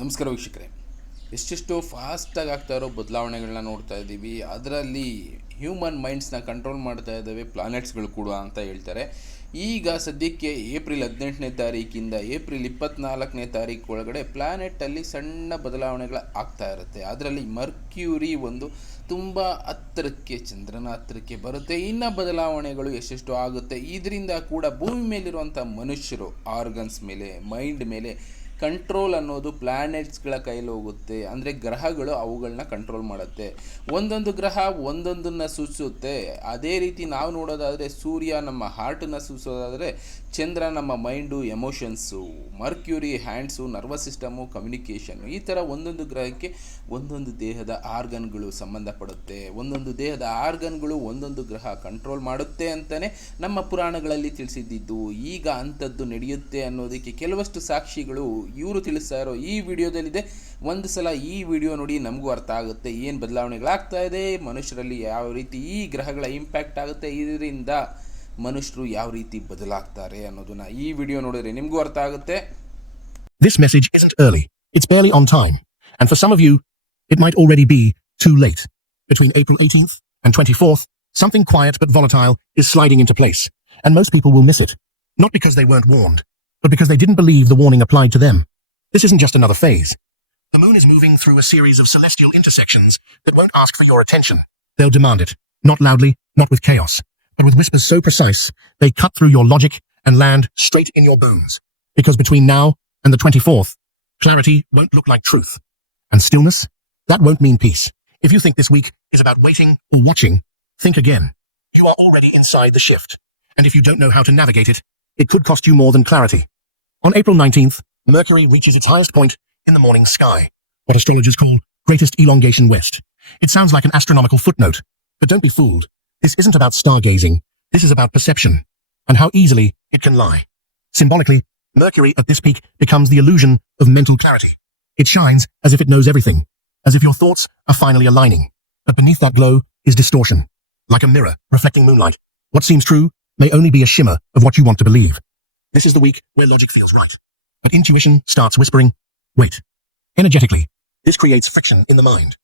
ನಮಸ್ಕಾರ ವೀಕ್ಷಕರೇ. ಎಷ್ಟೆಷ್ಟು ಫಾಸ್ಟಾಗಿ ಆಗ್ತಾ ಇರೋ ಬದಲಾವಣೆಗಳನ್ನ ನೋಡ್ತಾ ಇದ್ದೀವಿ. ಅದರಲ್ಲಿ ಹ್ಯೂಮನ್ ಮೈಂಡ್ಸ್ನ ಕಂಟ್ರೋಲ್ ಮಾಡ್ತಾ ಇದ್ದಾವೆ ಪ್ಲಾನೆಟ್ಸ್ಗಳು ಕೂಡ ಅಂತ ಹೇಳ್ತಾರೆ. ಈಗ ಸದ್ಯಕ್ಕೆ ಏಪ್ರಿಲ್ ಹದಿನೆಂಟನೇ ತಾರೀಕಿಂದ ಏಪ್ರಿಲ್ ಇಪ್ಪತ್ತ್ನಾಲ್ಕನೇ ತಾರೀಕು ಒಳಗಡೆ ಪ್ಲಾನೆಟಲ್ಲಿ ಸಣ್ಣ ಬದಲಾವಣೆಗಳು ಆಗ್ತಾ ಇರುತ್ತೆ. ಅದರಲ್ಲಿ ಮರ್ಕ್ಯೂರಿ ಒಂದು ತುಂಬ ಹತ್ತಿರಕ್ಕೆ, ಚಂದ್ರನ ಹತ್ತಿರಕ್ಕೆ ಬರುತ್ತೆ. ಇನ್ನು ಬದಲಾವಣೆಗಳು ಎಷ್ಟೆಷ್ಟು ಆಗುತ್ತೆ. ಇದರಿಂದ ಕೂಡ ಭೂಮಿ ಮೇಲಿರುವಂಥ ಮನುಷ್ಯರು ಆರ್ಗನ್ಸ್ ಮೇಲೆ ಮೈಂಡ್ ಮೇಲೆ ಕಂಟ್ರೋಲ್ ಅನ್ನೋದು ಪ್ಲ್ಯಾನೆಟ್ಸ್ಗಳ ಕೈಲಿ ಹೋಗುತ್ತೆ. ಅಂದರೆ ಗ್ರಹಗಳು ಅವುಗಳನ್ನ ಕಂಟ್ರೋಲ್ ಮಾಡುತ್ತೆ. ಒಂದೊಂದು ಗ್ರಹ ಒಂದೊಂದನ್ನು ಸೂಚಿಸುತ್ತೆ ಅದೇ ರೀತಿ ನಾವು ನೋಡೋದಾದರೆ ಸೂರ್ಯ ನಮ್ಮ ಹಾರ್ಟನ್ನು ಸೂಚಿಸೋದಾದರೆ ಚಂದ್ರ ನಮ್ಮ mind, emotions, Mercury, hands, nervous system, communication ಈ ಥರ ಒಂದೊಂದು ಗ್ರಹಕ್ಕೆ ಒಂದೊಂದು ದೇಹದ ಆರ್ಗನ್ಗಳು ಸಂಬಂಧಪಡುತ್ತೆ. ಒಂದೊಂದು ದೇಹದ ಆರ್ಗನ್ಗಳು ಒಂದೊಂದು ಗ್ರಹ ಕಂಟ್ರೋಲ್ ಮಾಡುತ್ತೆ ಅಂತಲೇ ನಮ್ಮ ಪುರಾಣಗಳಲ್ಲಿ ತಿಳಿಸಿದ್ದಿದ್ದು ಈಗ ಅಂಥದ್ದು ನಡೆಯುತ್ತೆ ಅನ್ನೋದಕ್ಕೆ ಕೆಲವಷ್ಟು ಸಾಕ್ಷಿಗಳು ಇವರು ತಿಳಿಸ್ತಾ ಇರೋ ಈ ವಿಡಿಯೋದಲ್ಲಿದೆ. ಒಂದು ಸಲ ಈ ವಿಡಿಯೋ ನೋಡಿ ನಮಗೂ ಅರ್ಥ ಆಗುತ್ತೆ. ಏನು ಬದಲಾವಣೆಗಳಾಗ್ತಾ ಇದೆ? ಮನುಷ್ಯರಲ್ಲಿ ಯಾವ ರೀತಿ ಈ ಗ್ರಹಗಳ ಇಂಪ್ಯಾಕ್ಟ್ ಆಗುತ್ತೆ ಇದರಿಂದ ಮನುಷ್ಯರು ಯಾವ ರೀತಿ ಬದಲಾಗ್ತಾರೆ ಅನ್ನೋದನ್ನ ಈ ವಿಡಿಯೋ ನೋಡಿದ್ರೆ ನಿಮಗೂ ಅರ್ಥ ಆಗುತ್ತೆ This message isn't early. It's barely on time. And for some of you, it might already be too late. Between April 18th and 24th, something quiet but volatile is sliding into place. And most people will miss it. Not because they weren't warned, but because they didn't believe the warning applied to them. This isn't just another phase. The moon is moving through a series of celestial intersections that won't ask for your attention. They'll demand it. Not loudly, not with chaos, but with whispers so precise, they cut through your logic and land straight in your bones. Because between now and the 24th, clarity won't look like truth. And stillness? That won't mean peace. If you think this week is about waiting or watching, think again. You are already inside the shift. And if you don't know how to navigate it, it could cost you more than clarity. On April 19th, Mercury reaches its highest point in the morning sky, what astrologers call greatest elongation west. It sounds like an astronomical footnote, but don't be fooled. This isn't about stargazing. This is about perception and how easily it can lie. Symbolically, Mercury at this peak becomes the illusion of mental clarity. It shines as if it knows everything, as if your thoughts are finally aligning. But beneath that glow is distortion, like a mirror reflecting moonlight. What seems true may only be a shimmer of what you want to believe. This is the week where logic feels right, but intuition starts whispering, wait. Energetically, this creates friction in the mind.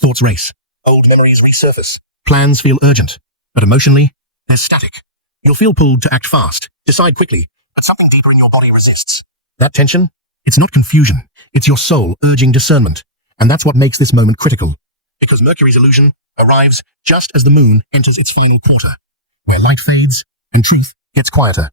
Thoughts race, old memories resurface, plans feel urgent, but emotionally, they're static. You'll feel pulled to act fast, decide quickly, but something deeper in your body resists. That tension? It's not confusion. It's your soul urging discernment. And that's what makes this moment critical. Because Mercury's illusion arrives just as the moon enters its final quarter, where light fades and truth gets quieter.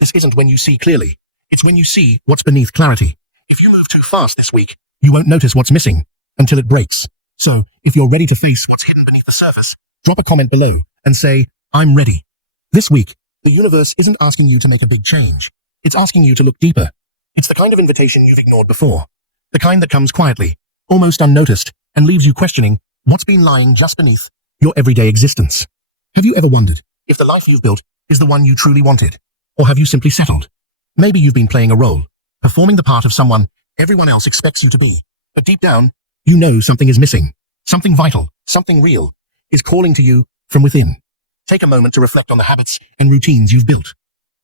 This isn't when you see clearly. It's when you see what's beneath clarity. If you move too fast this week, you won't notice what's missing until it breaks. So, if you're ready to face what's hidden beneath the surface, drop a comment below and say, I'm ready. This week, the universe isn't asking you to make a big change. It's asking you to look deeper. It's the kind of invitation you've ignored before. The kind that comes quietly, almost unnoticed, and leaves you questioning what's been lying just beneath your everyday existence. Have you ever wondered if the life you've built is the one you truly wanted? Or have you simply settled? Maybe you've been playing a role, performing the part of someone everyone else expects you to be. But deep down, you know something is missing. Something vital, something real, is calling to you from within. Take a moment to reflect on the habits and routines you've built.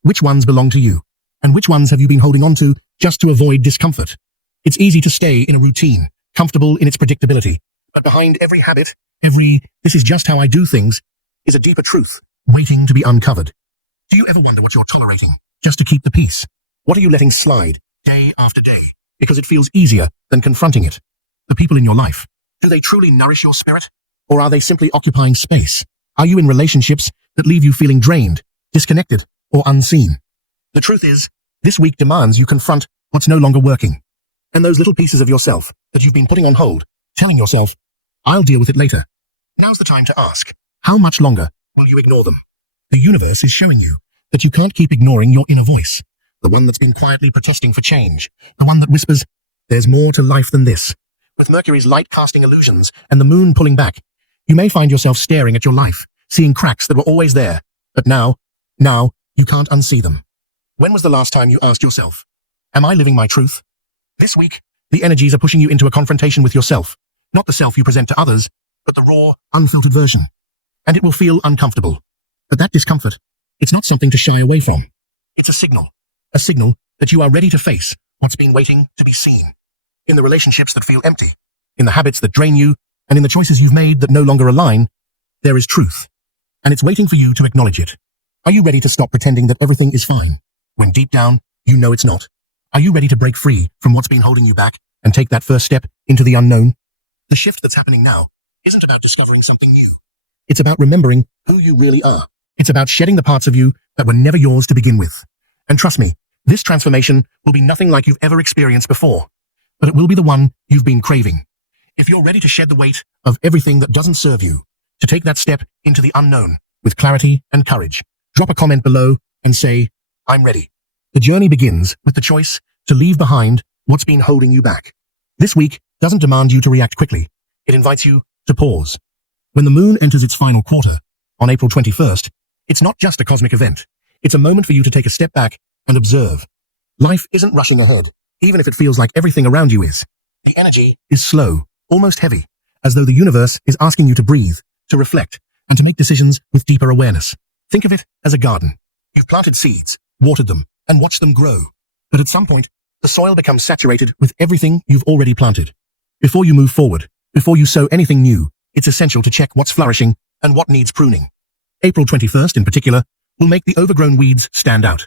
Which ones belong to you? And which ones have you been holding on to just to avoid discomfort? It's easy to stay in a routine, comfortable in its predictability. But behind every habit, every, this is just how I do things, is a deeper truth, waiting to be uncovered. Do you ever wonder what you're tolerating, just to keep the peace? What are you letting slide, day after day, because it feels easier than confronting it? The people in your life, do they truly nourish your spirit? Or are they simply occupying space? Are you in relationships that leave you feeling drained, disconnected, or unseen? The truth is, this week demands you confront what's no longer working. And those little pieces of yourself that you've been putting on hold, telling yourself, I'll deal with it later. Now's the time to ask, how much longer will you ignore them? The universe is showing you that you can't keep ignoring your inner voice, the one that's been quietly protesting for change, the one that whispers, there's more to life than this. With Mercury's light casting illusions and the moon pulling back, you may find yourself staring at your life, seeing cracks that were always there. But now, now, you can't unsee them. When was the last time you asked yourself, Am I living my truth? This week, the energies are pushing you into a confrontation with yourself, not the self you present to others, but the raw, unfiltered version. And it will feel uncomfortable. But that discomfort, it's not something to shy away from. It's a signal. A signal that you are ready to face what's been waiting to be seen. in the relationships that feel empty, in the habits that drain you, and in the choices you've made that no longer align, there is truth. And it's waiting for you to acknowledge it. Are you ready to stop pretending that everything is fine when deep down you know it's not? Are you ready to break free from what's been holding you back and take that first step into the unknown? The shift that's happening now isn't about discovering something new. It's about remembering who you really are. It's about shedding the parts of you that were never yours to begin with. And trust me, this transformation will be nothing like you've ever experienced before, but it will be the one you've been craving. If you're ready to shed the weight of everything that doesn't serve you, to take that step into the unknown with clarity and courage, drop a comment below and say, I'm ready. The journey begins with the choice to leave behind what's been holding you back. This week doesn't demand you to react quickly. It invites you to pause. When the moon enters its final quarter on April 21st, it's not just a cosmic event. It's a moment for you to take a step back and observe. Life isn't rushing ahead, even if it feels like everything around you is. The energy is slow, almost heavy, as though the universe is asking you to breathe, to reflect, and to make decisions with deeper awareness. Think of it as a garden. You've planted seeds, watered them, and watched them grow. But at some point, the soil becomes saturated with everything you've already planted. Before you move forward, before you sow anything new, it's essential to check what's flourishing and what needs pruning. April 21st, in particular, will make the overgrown weeds stand out.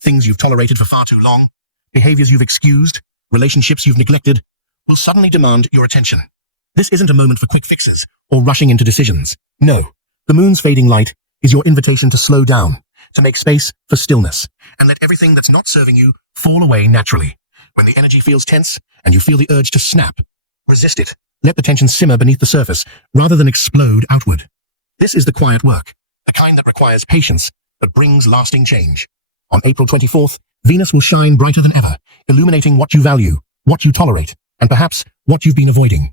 Things you've tolerated for far too long, behaviors you've excused, relationships you've neglected, will suddenly demand your attention. This isn't a moment for quick fixes or rushing into decisions. No, the moon's fading light is your invitation to slow down, to make space for stillness, and let everything that's not serving you fall away naturally. When the energy feels tense and you feel the urge to snap, resist it. Let the tension simmer beneath the surface rather than explode outward. This is the quiet work, the kind that requires patience but brings lasting change. On April 24th, Venus will shine brighter than ever, illuminating what you value, what you tolerate, and perhaps what you've been avoiding.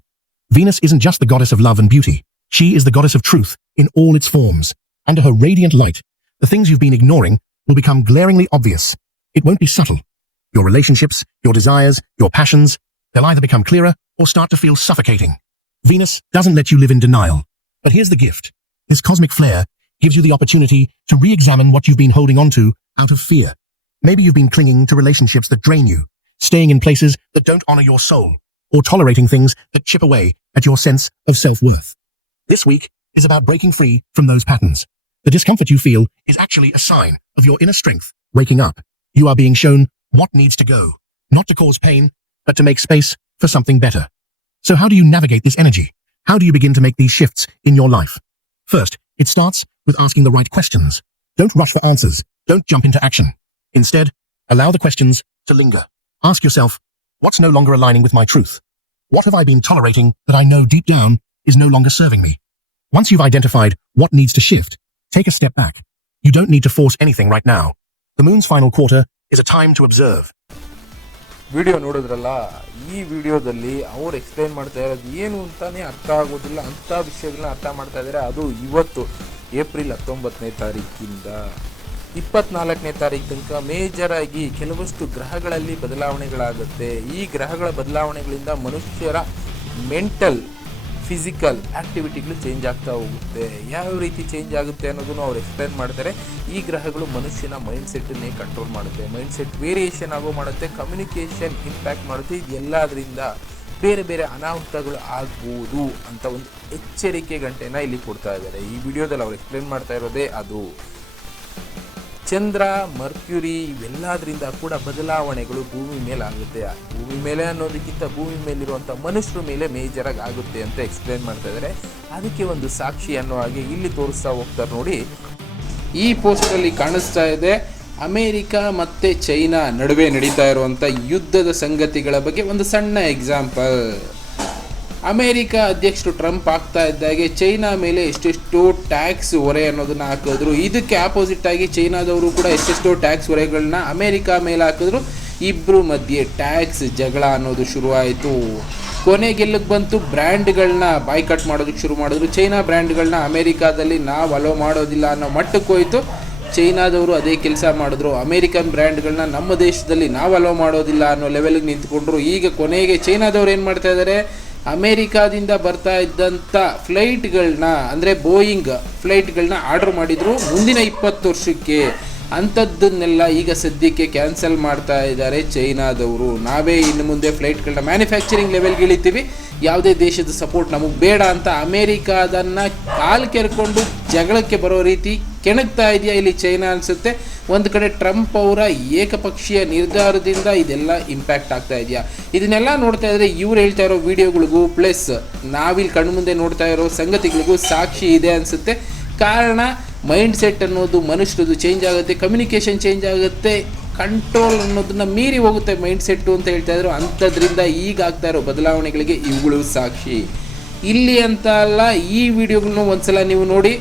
Venus isn't just the goddess of love and beauty. She is the goddess of truth in all its forms. Under her radiant light, the things you've been ignoring will become glaringly obvious. It won't be subtle. Your relationships, your desires, your passions, they'll either become clearer or start to feel suffocating. Venus doesn't let you live in denial. But here's the gift. This cosmic flare gives you the opportunity to re-examine what you've been holding onto out of fear. Maybe you've been clinging to relationships that drain you, staying in places that don't honor your soul, or tolerating things that chip away at your sense of self-worth. This week is about breaking free from those patterns. The discomfort you feel is actually a sign of your inner strength waking up. You are being shown what needs to go, not to cause pain, but to make space for something better. So how do you navigate this energy? How do you begin to make these shifts in your life? First, it starts with asking the right questions. Don't rush for answers. Don't jump into action. Instead, allow the questions to linger. Ask yourself, what's no longer aligning with my truth? What have I been tolerating that I know deep down is no longer serving me? Once you've identified what needs to shift, take a step back. You don't need to force anything right now. The moon's final quarter is a time to observe. Video ನೋಡಿದ್ರಲ್ಲ ಈ ವಿಡಿಯೋದಲ್ಲಿ ಅವ್ರು explain ಮಾಡ್ತಾ ಇರೋದು ಏನು ಅಂತಾನೆ ಅರ್ಥ ಆಗೋದಿಲ್ಲ ಅಂಥ ವಿಷಯಗಳನ್ನ ಅರ್ಥ ಮಾಡ್ತಾ ಇದ್ದಾರೆ ಅದು ಇವತ್ತು ಏಪ್ರಿಲ್ ಹತ್ತೊಂಬತ್ತನೇ ತಾರೀಕಿಂದ ಇಪ್ಪತ್ನಾಲ್ಕನೇ ತಾರೀಕು ತನಕ ಮೇಜರ್ ಆಗಿ ಕೆಲವಷ್ಟು ಗ್ರಹಗಳಲ್ಲಿ ಬದಲಾವಣೆಗಳಾಗುತ್ತೆ. ಈ ಗ್ರಹಗಳ ಬದಲಾವಣೆಗಳಿಂದ ಮನುಷ್ಯರ ಮೆಂಟಲ್, ಫಿಸಿಕಲ್ ಆಕ್ಟಿವಿಟಿಗಳು ಚೇಂಜ್ ಆಗ್ತಾ ಹೋಗುತ್ತೆ. ಯಾವ ರೀತಿ ಚೇಂಜ್ ಆಗುತ್ತೆ ಅನ್ನೋದನ್ನು ಅವ್ರು ಎಕ್ಸ್ಪ್ಲೈನ್ ಮಾಡ್ತಾರೆ. ಈ ಗ್ರಹಗಳು ಮನುಷ್ಯನ ಮೈಂಡ್ ಸೆಟ್ಟನ್ನೇ ಕಂಟ್ರೋಲ್ ಮಾಡುತ್ತೆ. ಮೈಂಡ್ ಸೆಟ್ ವೇರಿಯೇಷನ್ ಆಗೋ ಮಾಡುತ್ತೆ, ಕಮ್ಯುನಿಕೇಷನ್ ಇಂಪ್ಯಾಕ್ಟ್ ಮಾಡುತ್ತೆ. ಇದೆಲ್ಲದರಿಂದ ಬೇರೆ ಬೇರೆ ಅನಾಹುತಗಳು ಆಗ್ಬೋದು ಅಂತ ಒಂದು ಎಚ್ಚರಿಕೆ ಗಂಟೆನ ಇಲ್ಲಿ ಕೊಡ್ತಾ ಇದ್ದಾರೆ. ಈ ವಿಡಿಯೋದಲ್ಲಿ ಅವ್ರು ಎಕ್ಸ್ಪ್ಲೈನ್ ಮಾಡ್ತಾ ಇರೋದೇ ಅದು. ಚಂದ್ರ, ಮರ್ಕ್ಯುರಿ ಇವೆಲ್ಲದರಿಂದ ಕೂಡ ಬದಲಾವಣೆಗಳು ಭೂಮಿ ಮೇಲೆ ಆಗುತ್ತೆ. ಭೂಮಿ ಮೇಲೆ ಅನ್ನೋದಕ್ಕಿಂತ ಭೂಮಿ ಮೇಲಿರುವಂಥ ಮನುಷ್ಯರ ಮೇಲೆ ಮೇಜರಾಗಿ ಆಗುತ್ತೆ ಅಂತ ಎಕ್ಸ್ಪ್ಲೇನ್ ಮಾಡ್ತಾ ಇದ್ದಾರೆ ಅದಕ್ಕೆ ಒಂದು ಸಾಕ್ಷಿ ಅನ್ನೋ ಹಾಗೆ ಇಲ್ಲಿ ತೋರಿಸ್ತಾ ಹೋಗ್ತಾರೆ ನೋಡಿ. ಈ ಪೋಸ್ಟಲ್ಲಿ ಕಾಣಿಸ್ತಾ ಇದೆ, ಅಮೇರಿಕ ಮತ್ತು ಚೈನಾ ನಡುವೆ ನಡೀತಾ ಇರುವಂಥ ಯುದ್ಧದ ಸಂಗತಿಗಳ ಬಗ್ಗೆ ಒಂದು ಸಣ್ಣ ಎಕ್ಸಾಂಪಲ್ ಅಮೇರಿಕ ಅಧ್ಯಕ್ಷರು ಟ್ರಂಪ್ ಆಗ್ತಾ ಇದ್ದಾಗೆ ಚೈನಾ ಮೇಲೆ ಎಷ್ಟೆಷ್ಟೋ ಟ್ಯಾಕ್ಸ್ ಹೊರೆ ಅನ್ನೋದನ್ನ ಹಾಕಿದ್ರು. ಇದಕ್ಕೆ ಆಪೋಸಿಟ್ ಆಗಿ ಚೈನಾದವರು ಕೂಡ ಎಷ್ಟೆಷ್ಟೋ ಟ್ಯಾಕ್ಸ್ ಹೊರೆಗಳನ್ನ ಅಮೇರಿಕ ಮೇಲೆ ಹಾಕಿದ್ರು. ಇಬ್ಬರು ಮಧ್ಯೆ ಟ್ಯಾಕ್ಸ್ ಜಗಳ ಅನ್ನೋದು ಶುರುವಾಯಿತು. ಕೊನೆಗೆಲ್ಲಕ್ಕೆ ಬಂತು ಬ್ರ್ಯಾಂಡ್ಗಳನ್ನ ಬಾಯ್ಕಟ್ ಮಾಡೋದಕ್ಕೆ ಶುರು ಮಾಡಿದ್ರು. ಚೈನಾ ಬ್ರ್ಯಾಂಡ್ಗಳನ್ನ ಅಮೇರಿಕಾದಲ್ಲಿ ನಾವು ಅಲೋ ಮಾಡೋದಿಲ್ಲ ಅನ್ನೋ ಮಟ್ಟಕ್ಕೆ ಹೋಯಿತು. ಚೈನಾದವರು ಅದೇ ಕೆಲಸ ಮಾಡಿದ್ರು. ಅಮೇರಿಕನ್ ಬ್ರ್ಯಾಂಡ್ಗಳನ್ನ ನಮ್ಮ ದೇಶದಲ್ಲಿ ನಾವು ಅಲೋ ಮಾಡೋದಿಲ್ಲ ಅನ್ನೋ ಲೆವೆಲ್ಗೆ ನಿಂತ್ಕೊಂಡ್ರು. ಈಗ ಕೊನೆಗೆ ಚೈನಾದವ್ರು ಏನು ಮಾಡ್ತಾ ಇದ್ದಾರೆ ಅಮೇರಿಕಾದಿಂದ ಬರ್ತಾ ಇದ್ದಂಥ ಫ್ಲೈಟ್ಗಳನ್ನ ಅಂದರೆ ಬೋಯಿಂಗ್ ಫ್ಲೈಟ್ಗಳನ್ನ ಆರ್ಡರ್ ಮಾಡಿದರು. ಮುಂದಿನ ಇಪ್ಪತ್ತು ವರ್ಷಕ್ಕೆ ಅಂಥದ್ದನ್ನೆಲ್ಲ ಈಗ ಸದ್ಯಕ್ಕೆ ಕ್ಯಾನ್ಸಲ್ ಮಾಡ್ತಾ ಇದ್ದಾರೆ ಚೈನಾದವರು. ನಾವೇ ಇನ್ನು ಮುಂದೆ ಫ್ಲೈಟ್ಗಳನ್ನ ಮ್ಯಾನುಫ್ಯಾಕ್ಚರಿಂಗ್ ಲೆವೆಲ್ಗೆ ಇಳಿತೀವಿ. ಯಾವುದೇ ದೇಶದ ಸಪೋರ್ಟ್ ನಮಗೆ ಬೇಡ ಅಂತ ಅಮೇರಿಕಾದನ್ನು ಕಾಲು ಕೆರ್ಕೊಂಡು ಜಗಳಕ್ಕೆ ಬರೋ ರೀತಿ ಕೆಣಕ್ತಾ ಇದೆಯಾ ಇಲ್ಲಿ ಚೈನಾ ಅನಿಸುತ್ತೆ. ಒಂದು ಕಡೆ ಟ್ರಂಪ್ ಅವರ ಏಕಪಕ್ಷೀಯ ನಿರ್ಧಾರದಿಂದ ಇದೆಲ್ಲ ಇಂಪ್ಯಾಕ್ಟ್ ಆಗ್ತಾ ಇದೆಯಾ. ಇದನ್ನೆಲ್ಲ ನೋಡ್ತಾ ಇದ್ರೆ ಇವ್ರು ಹೇಳ್ತಾ ಇರೋ ವಿಡಿಯೋಗಳಿಗೂ ಪ್ಲಸ್ ನಾವಿಲ್ಲಿ ಕಣ್ಮುಂದೆ ನೋಡ್ತಾ ಇರೋ ಸಂಗತಿಗಳಿಗೂ ಸಾಕ್ಷಿ ಇದೆ ಅನಿಸುತ್ತೆ. ಕಾರಣ ಮೈಂಡ್ ಸೆಟ್ ಅನ್ನೋದು ಮನುಷ್ಯರದು ಚೇಂಜ್ ಆಗುತ್ತೆ ಕಮ್ಯುನಿಕೇಷನ್ ಚೇಂಜ್ ಆಗುತ್ತೆ ಕಂಟ್ರೋಲ್ ಅನ್ನೋದನ್ನ ಮೀರಿ ಹೋಗುತ್ತೆ ಮೈಂಡ್ ಸೆಟ್ಟು ಅಂತ ಹೇಳ್ತಾ ಇದ್ರು. ಅಂಥದ್ರಿಂದ ಈಗ ಆಗ್ತಾ ಇರೋ ಬದಲಾವಣೆಗಳಿಗೆ ಇವುಗಳು ಸಾಕ್ಷಿ. ಇಲ್ಲಿ ಅಂತ ಅಲ್ಲ, ಈ ವಿಡಿಯೋಗಳನ್ನು ಒಂದ್ಸಲ ನೀವು ನೋಡಿ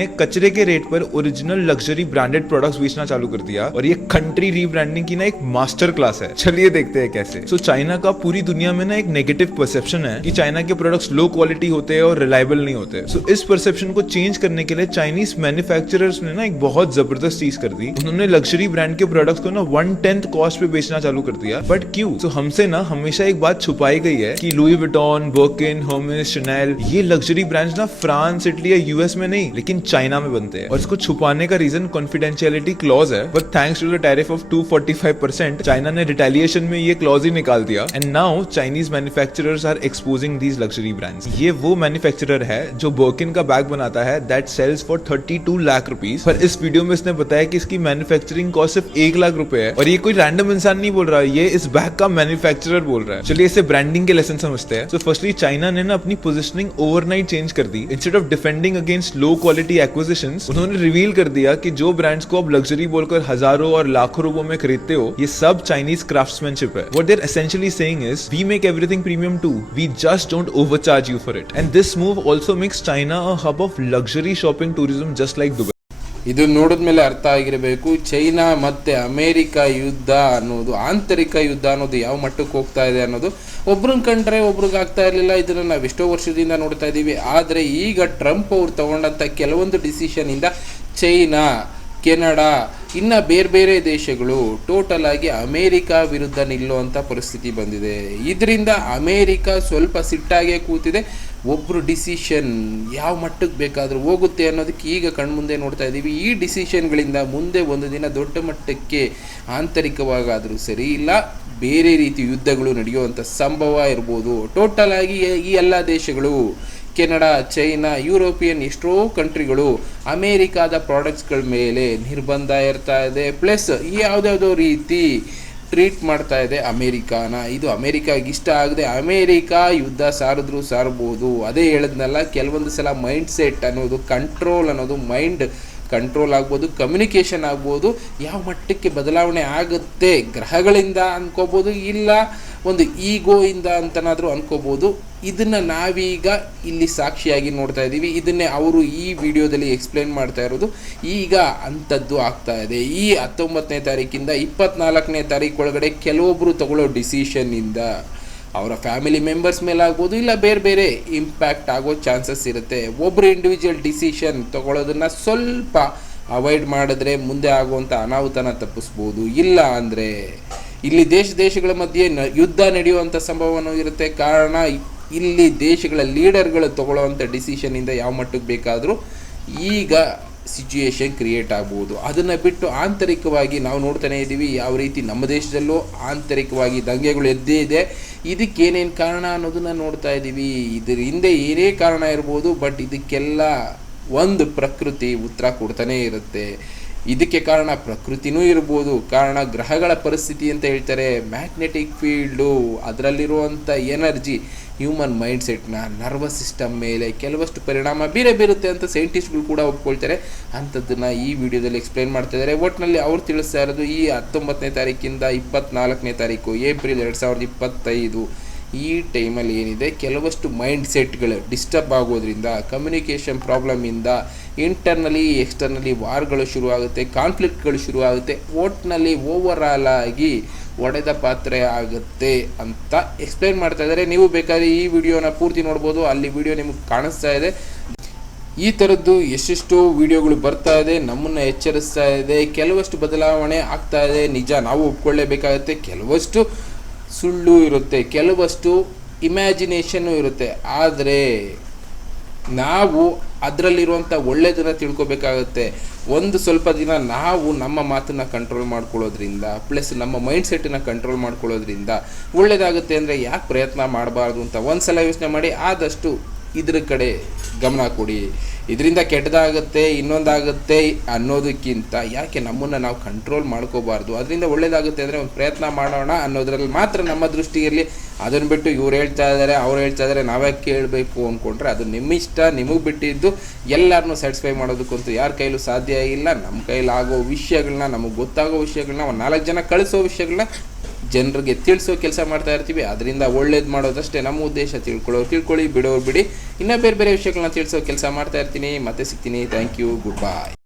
ने कचरे के रेट पर ओरिजिनल लग्जरी ब्रांडेड प्रोडक्ट्स बेचना चालू कर दिया और ये कंट्री रीब्रांडिंग की ना एक मास्टर क्लास है। चलिए देखते हैं कैसे। सो so, चाइना का पूरी दुनिया में ना एक नेगेटिव परसेप्शन है कि चाइना के प्रोडक्ट्स लो क्वालिटी होते हैं और रिलायबल नहीं होते। सो so, इस परसेप्शन को चेंज करने के लिए चाइनीज़ मैन्युफैक्चरर्स ने ना एक बहुत ज़बरदस्त चीज़ कर दी। उन्होंने लग्जरी ब्रांड के प्रोडक्ट्स को ना वन टेंथ कॉस्ट पे बेचना चालू कर दिया। बट क्यों? तो हमसे ना हमेशा एक बात छुपाई गई है कि Louis Vuitton Birkin Hermes Chanel ये लग्जरी ब्रांड्स ना फ्रांस इटली या यूएस में नहीं लेकिन चाइना में बनते हैं। और इसको छुपाने का रीजन कॉन्फिडेंशियलिटी क्लॉज है but thanks to the tariff of 245 percent China ने रिटेलिएशन में ये क्लॉज ही निकाल दिया। And now Chinese manufacturers are exposing these luxury brands ये वो मैन्युफैक्चरर है जो बर्किन का बैग बनाता है that sells for 32 lakh rupees पर इस वीडियो में इसने बताया कि इसकी मैन्युफैक्चरिंग कॉस्ट सिर्फ़ एक लाख रुपए है। और ये कोई रैंडम इंसान नहीं बोल रहा, ये इस बैग का मैन्युफैक्चरर बोल रहा है। चलिए इसे ब्रांडिंग के लेसन समझते हैं। सो फर्स्टली चाइना ने ना अपनी पोजिशनिंग ओवरनाइट चेंज कर दी। Instead of defending against low quality acquisition उन्होंने रिवील कर दिया कि जो ब्रांड्स को अब लग्जरी बोलकर हजारों और लाखों रुपयों में खरीदते हो ये सब चाइनीज क्राफ्ट्समैनशिप है what they're essentially saying is we make everything premium too we just don't overcharge you for it and this move also makes China a hub of luxury shopping tourism just like Dubai ಇದು ನೋಡಿದ್ಮೇಲೆ ಅರ್ಥ ಆಗಿರಬೇಕು China ಮತ್ತೆ America ಯುದ್ಧ ಅನ್ನೋದು ಆಂತರಿಕ ಯುದ್ಧ ಅನ್ನೋದು ಯಾವ ಮಟ್ಟಕ್ಕೆ ಹೋಗ್ತಾ ಇದೆ ಅನ್ನೋದು ಒಬ್ರನ್ನ ಕಂಡ್ರೆ ಒಬ್ರಿಗೆ ಆಗ್ತಾ ಇರಲಿಲ್ಲ, ಇದನ್ನು ನಾವು ಎಷ್ಟೋ ವರ್ಷದಿಂದ ನೋಡ್ತಾ ಇದ್ದೀವಿ ಆದರೆ ಈಗ ಟ್ರಂಪ್ ಅವ್ರು ತಗೊಂಡಂಥ ಕೆಲವೊಂದು ಡಿಸಿಷನಿಂದ ಚೈನಾ ಕೆನಡಾ ಇನ್ನು ಬೇರೆ ಬೇರೆ ದೇಶಗಳು ಟೋಟಲ್ ಆಗಿ ಅಮೇರಿಕಾ ವಿರುದ್ಧ ನಿಲ್ಲುವಂಥ ಪರಿಸ್ಥಿತಿ ಬಂದಿದೆ. ಇದರಿಂದ ಅಮೇರಿಕಾ ಸ್ವಲ್ಪ ಸಿಟ್ಟಾಗೇ ಕೂತಿದೆ. ಒಬ್ಬರು ಡಿಸಿಷನ್ ಯಾವ ಮಟ್ಟಕ್ಕೆ ಬೇಕಾದರೂ ಹೋಗುತ್ತೆ ಅನ್ನೋದಕ್ಕೆ ಈಗ ಕಣ್ಮುಂದೆ ನೋಡ್ತಾ ಇದ್ದೀವಿ ಈ ಡಿಸಿಷನ್ಗಳಿಂದ ಮುಂದೆ ಒಂದು ದಿನ ದೊಡ್ಡ ಮಟ್ಟಕ್ಕೆ ಆಂತರಿಕವಾಗಾದರೂ ಸರಿ ಇಲ್ಲ. ಬೇರೆ ರೀತಿ ಯುದ್ಧಗಳು ನಡೆಯುವಂಥ ಸಂಭವ ಇರ್ಬೋದು. ಟೋಟಲ್ ಆಗಿ ಈ ಎಲ್ಲ ದೇಶಗಳು, ಕೆನಡಾ, ಚೈನಾ, ಯುರೋಪಿಯನ್ ಎಷ್ಟೋ ಕಂಟ್ರಿಗಳು ಅಮೇರಿಕಾದ ಪ್ರಾಡಕ್ಟ್ಸ್ಗಳ ಮೇಲೆ ನಿರ್ಬಂಧ ಇರ್ತಾ ಇದೆ. ಪ್ಲಸ್ ಯಾವುದ್ಯಾವುದೋ ರೀತಿ ಟ್ರೀಟ್ ಮಾಡ್ತಾ ಇದೆ ಅಮೇರಿಕಾನ. ಇದು ಅಮೇರಿಕಾಗೆ ಇಷ್ಟ ಆಗದೆ ಅಮೇರಿಕಾ ಯುದ್ಧ ಸಾರಿದ್ರು ಸಾರ್ಬೋದು. ಅದೇ ಹೇಳಿದ್ನಲ್ಲ, ಕೆಲವೊಂದು ಸಲ ಮೈಂಡ್ ಸೆಟ್ ಅನ್ನೋದು ಕಂಟ್ರೋಲ್ ಅನ್ನೋದು ಮೈಂಡ್ ಕಂಟ್ರೋಲ್ ಆಗ್ಬೋದು ಕಮ್ಯುನಿಕೇಷನ್ ಆಗ್ಬೋದು, ಯಾವ ಮಟ್ಟಕ್ಕೆ ಬದಲಾವಣೆ ಆಗುತ್ತೆ ಗ್ರಹಗಳಿಂದ ಅಂದ್ಕೋಬೋದು ಇಲ್ಲ ಒಂದು ಈಗೋಯಿಂದ ಅಂತನಾದರೂ ಅನ್ಕೋಬೋದು, ಇದನ್ನು ನಾವೀಗ ಇಲ್ಲಿ ಸಾಕ್ಷಿಯಾಗಿ ನೋಡ್ತಾ ಇದ್ದೀವಿ ಇದನ್ನೇ ಅವರು ಈ ವಿಡಿಯೋದಲ್ಲಿ ಎಕ್ಸ್ಪ್ಲೇನ್ ಮಾಡ್ತಾ ಇರೋದು. ಈಗ ಅಂಥದ್ದು ಆಗ್ತಾ ಇದೆ. ಈ ಹತ್ತೊಂಬತ್ತನೇ ತಾರೀಕಿಂದ ಇಪ್ಪತ್ನಾಲ್ಕನೇ ತಾರೀಕು ಒಳಗಡೆ ಕೆಲವೊಬ್ಬರು ತಗೊಳ್ಳೋ ಡಿಸಿಷನ್ನಿಂದ ಅವರ ಫ್ಯಾಮಿಲಿ ಮೆಂಬರ್ಸ್ ಮೇಲೆ ಆಗ್ಬೋದು ಇಲ್ಲ ಬೇರೆ ಬೇರೆ ಇಂಪ್ಯಾಕ್ಟ್ ಆಗೋ ಚಾನ್ಸಸ್ ಇರುತ್ತೆ. ಒಬ್ಬರು ಇಂಡಿವಿಜುವಲ್ ಡಿಸಿಷನ್ ತೊಗೊಳೋದನ್ನು ಸ್ವಲ್ಪ ಅವಾಯ್ಡ್ ಮಾಡಿದ್ರೆ ಮುಂದೆ ಆಗುವಂಥ ಅನಾಹುತನ ತಪ್ಪಿಸ್ಬೋದು. ಇಲ್ಲ ಅಂದರೆ ಇಲ್ಲಿ ದೇಶ ದೇಶಗಳ ಮಧ್ಯೆ ನ ಯುದ್ಧ ನಡೆಯುವಂಥ ಸಂಭವನೂ ಇರುತ್ತೆ. ಕಾರಣ ಇಲ್ಲಿ ದೇಶಗಳ ಲೀಡರ್ಗಳು ತಗೊಳ್ಳೋವಂಥ ಡಿಸಿಷನಿಂದ ಯಾವ ಮಟ್ಟಕ್ಕೆ ಬೇಕಾದರೂ ಈಗ ಸಿಚುಯೇಷನ್ ಕ್ರಿಯೇಟ್ ಆಗ್ಬೋದು. ಅದನ್ನು ಬಿಟ್ಟು ಆಂತರಿಕವಾಗಿ ನಾವು ನೋಡ್ತಾನೆ ಇದ್ದೀವಿ, ಯಾವ ರೀತಿ ನಮ್ಮ ದೇಶದಲ್ಲೂ ಆಂತರಿಕವಾಗಿ ದಂಗೆಗಳು ಎದ್ದೇ ಇದೆ, ಇದಕ್ಕೇನೇನು ಕಾರಣ ಅನ್ನೋದನ್ನು ನೋಡ್ತಾ ಇದ್ದೀವಿ. ಇದರ ಹಿಂದೆ ಏನೇ ಕಾರಣ ಇರ್ಬೋದು, ಬಟ್ ಇದಕ್ಕೆಲ್ಲ ಒಂದು ಪ್ರಕೃತಿ ಉತ್ತರ ಕೊಡ್ತಾನೆ ಇರುತ್ತೆ. ಇದಕ್ಕೆ ಕಾರಣ ಪ್ರಕೃತಿನೂ ಇರ್ಬೋದು, ಕಾರಣ ಗ್ರಹಗಳ ಪರಿಸ್ಥಿತಿ ಅಂತ ಹೇಳ್ತಾರೆ. ಮ್ಯಾಗ್ನೆಟಿಕ್ ಫೀಲ್ಡು, ಅದರಲ್ಲಿರುವಂಥ ಎನರ್ಜಿ, ಹ್ಯೂಮನ್ ಮೈಂಡ್ ಸೆಟ್ನ ನರ್ವಸ್ ಸಿಸ್ಟಮ್ ಮೇಲೆ ಕೆಲವಷ್ಟು ಪರಿಣಾಮ ಬೀರೇ ಬೀರುತ್ತೆ ಅಂತ ಸೈಂಟಿಸ್ಟ್ಗಳು ಕೂಡ ಒಪ್ಕೊಳ್ತಾರೆ. ಅಂಥದ್ದನ್ನು ಈ ವಿಡಿಯೋದಲ್ಲಿ ಎಕ್ಸ್ಪ್ಲೈನ್ ಮಾಡ್ತಾ ಇದ್ದಾರೆ. ಒಟ್ಟಿನಲ್ಲಿ ಅವ್ರು ತಿಳಿಸ್ತಾ ಇರೋದು ಈ ಹತ್ತೊಂಬತ್ತನೇ ತಾರೀಕಿಂದ ಇಪ್ಪತ್ತ್ನಾಲ್ಕನೇ ತಾರೀಕು, ಏಪ್ರಿಲ್ ಎರಡು ಸಾವಿರದ ಇಪ್ಪತ್ತೈದು. ಈ ಟೈಮಲ್ಲಿ ಏನಿದೆ, ಕೆಲವಷ್ಟು ಮೈಂಡ್ ಸೆಟ್ಗಳು ಡಿಸ್ಟರ್ಬ್ ಆಗೋದ್ರಿಂದ ಕಮ್ಯುನಿಕೇಷನ್ ಪ್ರಾಬ್ಲಮಿಂದ ಇಂಟರ್ನಲಿ ಎಕ್ಸ್ಟರ್ನಲಿ ವಾರ್ಗಳು ಶುರುವಾಗುತ್ತೆ ಕಾನ್ಫ್ಲಿಕ್ಟ್ಗಳು ಶುರುವಾಗುತ್ತೆ ಒಟ್ಟಿನಲ್ಲಿ ಓವರ್ ಆಲ್ ಆಗಿ ಒಡೆದ ಪಾತ್ರೆ ಆಗುತ್ತೆ ಅಂತ ಎಕ್ಸ್ಪ್ಲೈನ್ ಮಾಡ್ತಾ ಇದ್ದಾರೆ. ನೀವು ಬೇಕಾದ್ರೆ ಈ ವಿಡಿಯೋನ ಪೂರ್ತಿ ನೋಡ್ಬೋದು, ಅಲ್ಲಿ ವಿಡಿಯೋ ನಿಮಗೆ ಕಾಣಿಸ್ತಾ ಇದೆ. ಈ ಥರದ್ದು ಎಷ್ಟೆಷ್ಟೋ ವಿಡಿಯೋಗಳು ಬರ್ತಾ ಇದೆ, ನಮ್ಮನ್ನು ಎಚ್ಚರಿಸ್ತಾ ಇದೆ, ಕೆಲವಷ್ಟು ಬದಲಾವಣೆ ಆಗ್ತಾ ಇದೆ, ನಿಜ ನಾವು ಒಪ್ಕೊಳ್ಳೇಬೇಕಾಗುತ್ತೆ, ಕೆಲವಷ್ಟು ಸುಳ್ಳು ಇರುತ್ತೆ, ಕೆಲವಷ್ಟು ಇಮ್ಯಾಜಿನೇಷನ್ನು ಇರುತ್ತೆ. ಆದರೆ ನಾವು ಅದರಲ್ಲಿರುವಂಥ ಒಳ್ಳೆಯದನ್ನು ತಿಳ್ಕೊಬೇಕಾಗುತ್ತೆ. ಒಂದು ಸ್ವಲ್ಪ ದಿನ ನಾವು ನಮ್ಮ ಮಾತನ್ನು ಕಂಟ್ರೋಲ್ ಮಾಡ್ಕೊಳ್ಳೋದ್ರಿಂದ ಪ್ಲಸ್ ನಮ್ಮ ಮೈಂಡ್ ಸೆಟ್ಟನ್ನು ಕಂಟ್ರೋಲ್ ಮಾಡ್ಕೊಳ್ಳೋದ್ರಿಂದ ಒಳ್ಳೆಯದಾಗುತ್ತೆ ಅಂದರೆ ಯಾಕೆ ಪ್ರಯತ್ನ ಮಾಡಬಾರ್ದು ಅಂತ ಒಂದು ಸಲ ಯೋಚನೆ ಮಾಡಿ ಆದಷ್ಟು ಇದ್ರ ಕಡೆ ಗಮನ ಕೊಡಿ. ಇದರಿಂದ ಕೆಟ್ಟದಾಗುತ್ತೆ, ಇನ್ನೊಂದಾಗುತ್ತೆ ಅನ್ನೋದಕ್ಕಿಂತ ಯಾಕೆ ನಮ್ಮನ್ನು ನಾವು ಕಂಟ್ರೋಲ್ ಮಾಡ್ಕೋಬಾರ್ದು? ಅದರಿಂದ ಒಳ್ಳೇದಾಗುತ್ತೆ ಅಂದರೆ ಒಂದು ಪ್ರಯತ್ನ ಮಾಡೋಣ ಅನ್ನೋದ್ರಲ್ಲಿ ಮಾತ್ರ ನಮ್ಮ ದೃಷ್ಟಿಯಲ್ಲಿ ಅದನ್ನು ಬಿಟ್ಟು ಇವ್ರು ಹೇಳ್ತಾ ಇದ್ದಾರೆ ಅವ್ರು ಹೇಳ್ತಾ ಇದ್ದಾರೆ ನಾವೇ ಕೇಳಬೇಕು ಅಂದ್ಕೊಂಡ್ರೆ ಅದು ನಿಮ್ಮ ಇಷ್ಟ ನಿಮಗೆ ಬಿಟ್ಟಿದ್ದು ಎಲ್ಲರನ್ನೂ ಸ್ಯಾಟಿಸ್ಫೈ ಮಾಡೋದಕ್ಕಂತೂ ಯಾರ ಕೈಲೂ ಸಾಧ್ಯ ಇಲ್ಲ. ನಮ್ಮ ಕೈಲಾಗೋ ವಿಷಯಗಳನ್ನ ನಮಗೆ ಗೊತ್ತಾಗೋ ವಿಷಯಗಳನ್ನ ಒಂದು ನಾಲ್ಕು ಜನ ಕಳಿಸೋ ವಿಷಯಗಳನ್ನ ಜನರಿಗೆ ತಿಳಿಸೋ ಕೆಲಸ ಮಾಡ್ತಾ ಇರ್ತೀವಿ. ಅದರಿಂದ ಒಳ್ಳೇದು ಮಾಡೋದಷ್ಟೇ. ನಮ್ಮ ಉದ್ದೇಶ ತಿಳ್ಕೊಳ್ಳೋ ತಿಳ್ಕೊಳ್ಳಿ, ಬಿಡೋರು ಬಿಡಿ. ಇನ್ನೂ ಬೇರೆ ಬೇರೆ ವಿಷಯಗಳನ್ನ ತಿಳಿಸೋ ಕೆಲಸ ಮಾಡ್ತಾ ಇರ್ತೀನಿ. ಮತ್ತೆ ಸಿಗ್ತೀನಿ. Thank you good bye